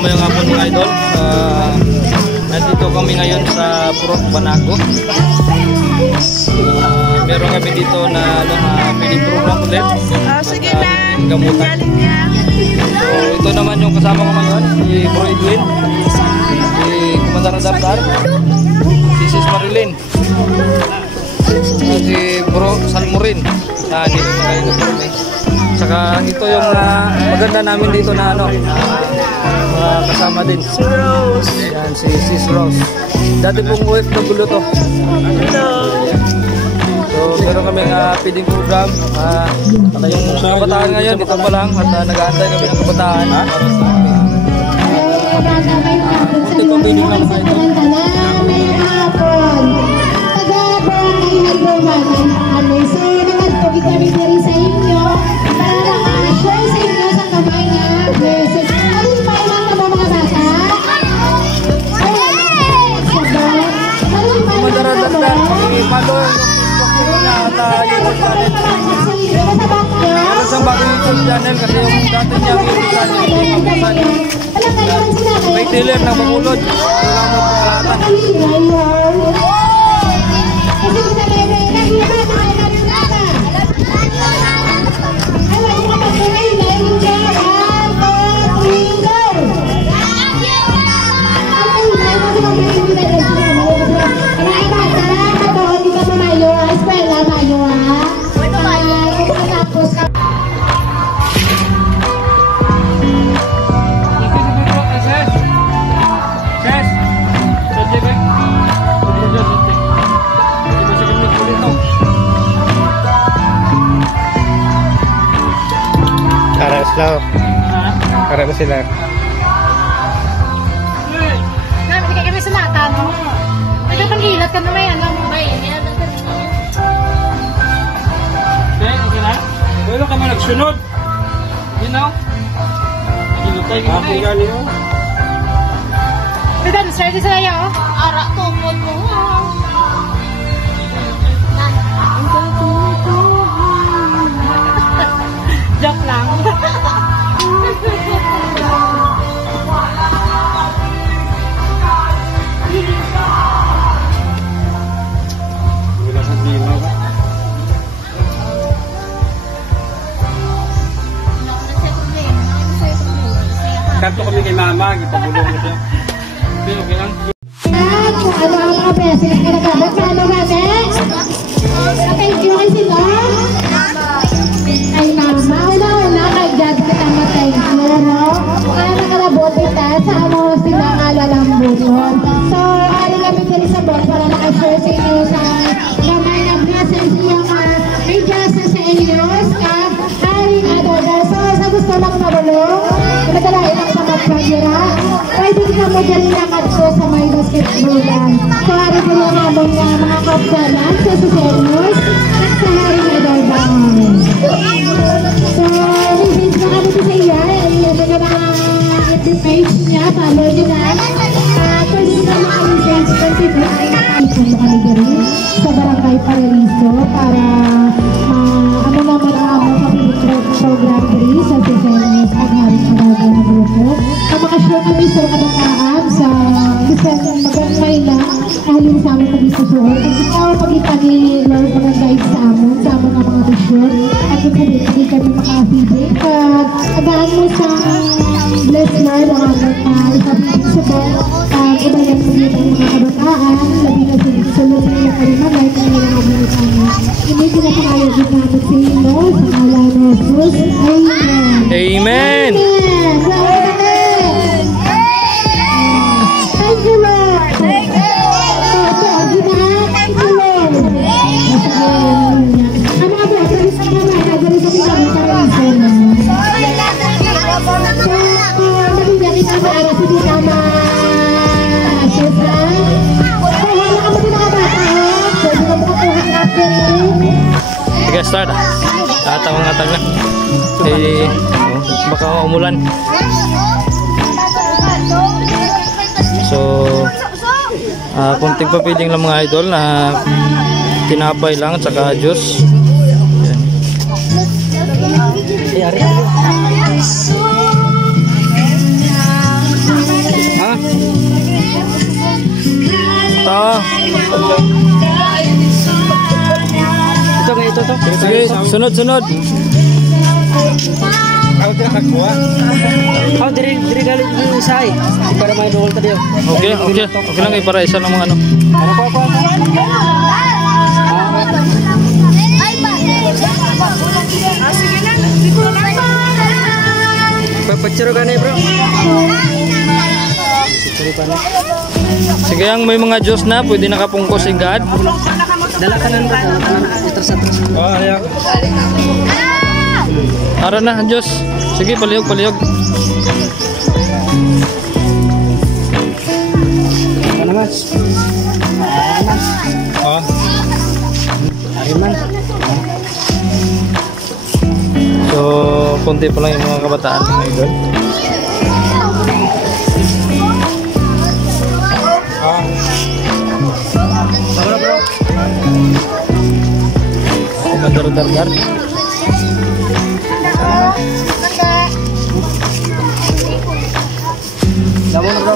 mayong hapon mga idol. Nandito kami ngayon sa Purok Banago. Meron kami dito na feeding program ulit. Sige na. Gamutan. So ito naman yung kasama ko ngayon, si Bro Edwin, si Commander Daptar, si Sis Marilyn, si Bro Salmurin. Dito na kayo kami. Saka ito yung maganda namin dito na kasama din. Si Rose. Yan, si Sis Rose. Dati pong OFW to. Hello. So meron kami feeding program. Yung kabataan ngayon dito pa lang at nag-aantay kami ng kabataan. Ito pong feeding lang sa ito. Kami dari sa inyo para ma-share sa inyo sa kamay niya blessed. Ano yung mailang na ba mga bata? Madara-dara, i-follow yung Facebook niya at YouTube channel. Meron siyang bagong YouTube channel kasi yung dati niya YouTube channel. May trailer na Bacolod. Kailangan mo pangalatan. Slow. Karena sila. Nabi kaya kami sunatan. Ito pang ilat ka naman yan. Okay na? Pero ka man nagsunod. You know? Ilutay ka na eh. Ito, start sila yan. Ara, tupod mo. Joke lang. Kanto kami kay mama, ipagulong ko siya. Okay, okay lang. Kung ano ang mga beses na kinagabot sa ano natin? Thank you kay sila. Kay mama. Wala kay dad ka tama thank you, no? Kaya nakalabot ita sa ano sila alalambuton. So, ali kami dali sa board para nakashare sa inyo sa gamay na blessings niya may justice sa inyo. Haring adoda. So, sa gusto lang mabulong, madalain ang pagpagpagira. Pwede ka mo dali naman ko sa may basketballan. So, hari ko lang among mga kapsalan sa seniors at sa haring adoda. So, release na kami sa iya. Iyan na mga page niya. Follow nyo na. Pwede na mga message kasi kung kami dali sa Barangay Paraiso para ano naman ang among program dali sa seniors at haring adoda na grupo. Ang mga show kami sa kabataan sa magandang lang ahalin sa aming pag-isusuot. Ang ikaw pag-ipa ni Lord mag-guide sa amon ang mga vision at kung hindi kami makafibig at agaan mo sa bless Lord ang aming ipapibig sa bong ibayan mo yun ang mga kabataan labi na sulong nila karimagay kung nila Amerikano. Hindi pinapakayo din namin sa inyo sa ngalan ni Jesus. Amen. Amen. Thank you, Lord. Thank you. Thank you, Lord. Ang mga brother, sa mga nagdali sa pinagin para isa. Nabigyan ito sa aras, hindi naman. Siyempre. Wala ka mo din mga bata. Pwede na makakuha ng after rin. Sige, start. Tatawang-atang na. Baka umulan. So, kunting papiling lang mga idol na tinapay lang at saka juice. Yan. Ito. Ito kayo, ito. Sige, sunod. Ako din nakakuha. Oh, diri galit yung isa eh. Para may dool tadi. Okay lang para isa lang mga ano. Ano pa? Sige na, dito na. Picture ka na bro. Sige, ang may mga Diyos na, pwede nakapungkos si God. Dala kanan ka. Atras. Oh, ayan. Ara na, Diyos. Sige, palihog. Ano naman? Oh. Ariman. So, konti pa lang yung mga kabataan mga idol. Oh. Bro. Mandar-dar. Damo na bro.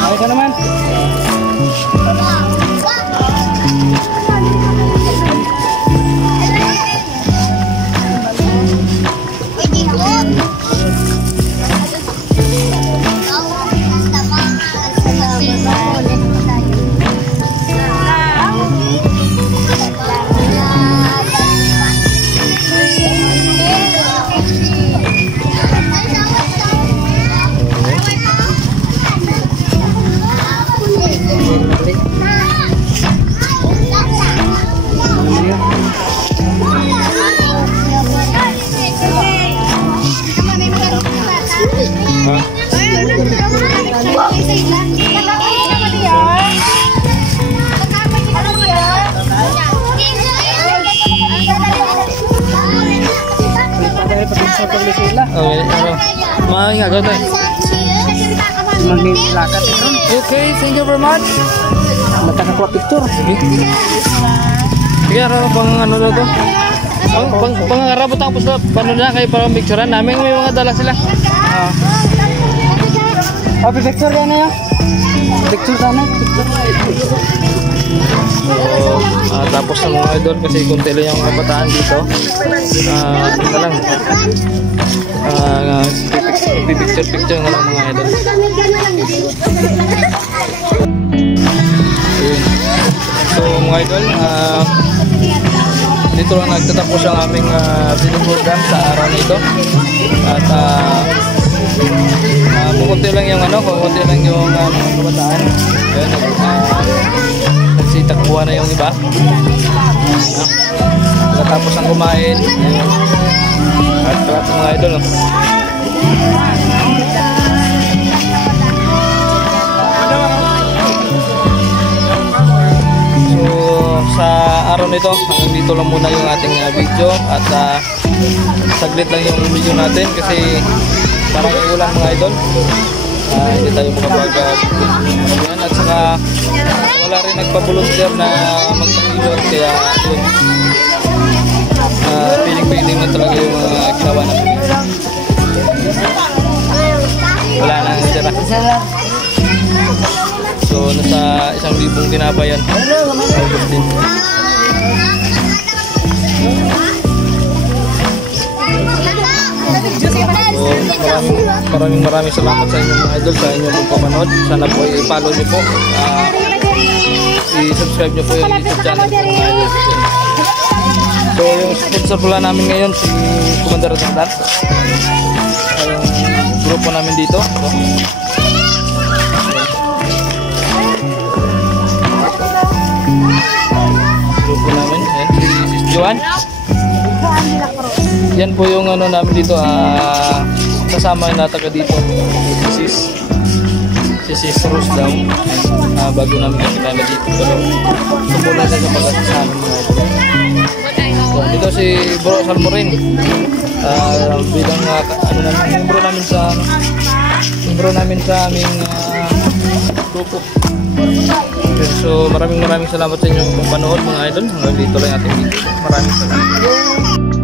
Ay ka naman. Okay, ano? Maingagaw tayo. Maglilakad ito. Okay, thank you very much. Matakakuha picture. Sige, pang ano na to? Pangarap tapos na, paano na kayo para picturean namin, may mga dala sila. Oh, picture ka na yan. Picture sana. So, tapos ng mga idol kasi kunti lang yung kabataan dito. Ito lang. Picture nga lang mga idol. Ayun. So mga idol, dito lang nagtatapos ang aming video program sa araw na ito. At kukunti lang yung kukunti lang yung mga kabataan. Ayun, nagsitakbuhan na yung iba. Katapos ang kumain. Ayun. At kalat sa mga idol. So sa araw nito, hanggang dito lang muna yung ating video. At saglit lang yung video natin kasi parang ulan mga idol. Hindi tayo makapag-yan at saka wala rin nagpa-volunteer na magpangilot kaya yun, piling-piling na talaga yung ginawa natin. Wala na ang tira. So nasa 1,000 tinapay yan. Ubus din. So, maraming salamat sa inyo mga idol, sa inyong pagpapanood. Sana po i-follow nyo po, i-subscribe nyo po yung YouTube channel po mga idol. So yung sponsor pala namin ngayon si Commander Zandan, yung grupo namin dito. Grupo namin, ayan, si Joan. Yan po yung namin dito, kasama na taga dito, si Sis Rose daw, bago namin nakilala dito, pero tumulan na sa pag-asasama mga ito. So, dito si Bro Salmorin, bilang membro namin sa aming grupo. So maraming salamat sa inyo kung panood mga idol. Hanggang dito lang ating video. Maraming salamat.